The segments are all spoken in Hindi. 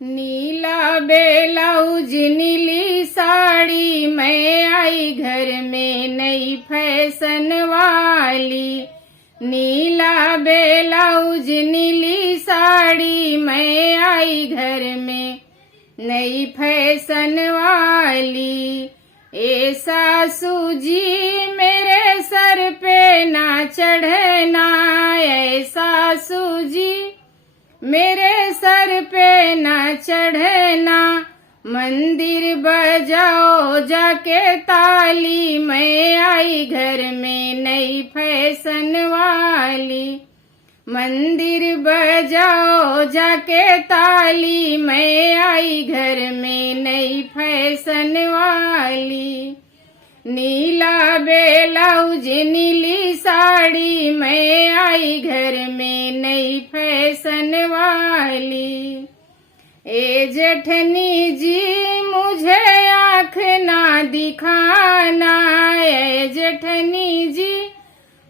नीला ब्लाउज नीली साड़ी, मैं आई घर में नई फैशन वाली। नीला ब्लाउज नीली साड़ी, मैं आई घर में नई फैशन वाली। ए सासू जी मेरे सर पे ना चढ़ना, ए सासू जी मेरे सर पे ना चढ़ना। मंदिर बजाओ जाके ताली, मैं आई घर में नई फैशन वाली। मंदिर बजाओ जाके ताली, मैं आई घर में नई फैशन वाली। नीला ब्लाउज नीली साड़ी, मैं आई घर में नई फैशन वाली। ए जेठनी जी मुझे आँख ना दिखाना, ए जेठनी जी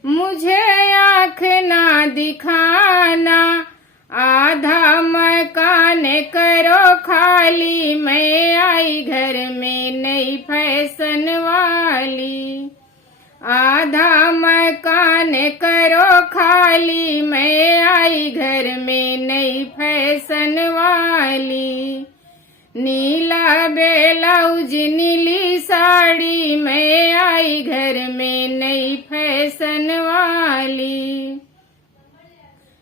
मुझे आँख ना दिखाना। आधा मकान करो खाली, मैं आई घर में नई फैशन वाली। आधा मकान करो खाली, मैं आई घर में नई फैशन वाली। नीला ब्लाउज नीली साड़ी, मैं आई घर में नई फैशन वाली।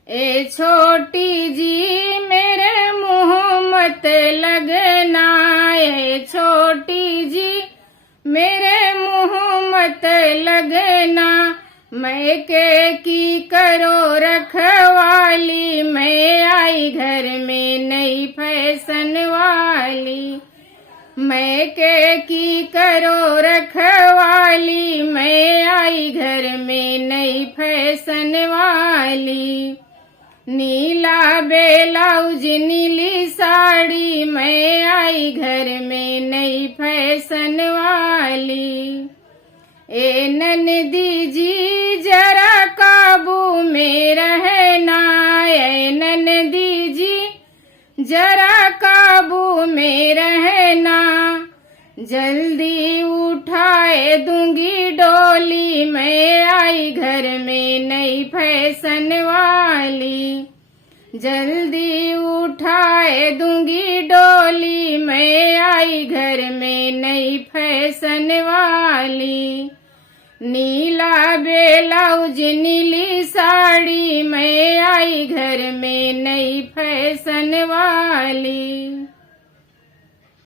ए छोटी जी मेरे मुँह मत लगना, ए छोटी जी मेरे मुँह मत लगना। मैके की करो रखवाली, मैं आई घर में नई फैशन वाली। मैके की करो रखवाली, मैं आई घर में नई फैशन वाली। नीला ब्लाउज नीली साड़ी, मैं आई घर में नई फैशन वाली। ए ननदी जी जरा काबू में रहना, ए ननदी जी जरा काबू में रहना। जल्दी उठाए दूंगी डोली, मैं आई घर में नई फैशन वाली। जल्दी उठाए दूंगी डोली, मैं आई घर में नई फैशन वाली। नीला ब्लाउज नीली साड़ी, मैं आई घर में नई फैशन वाली।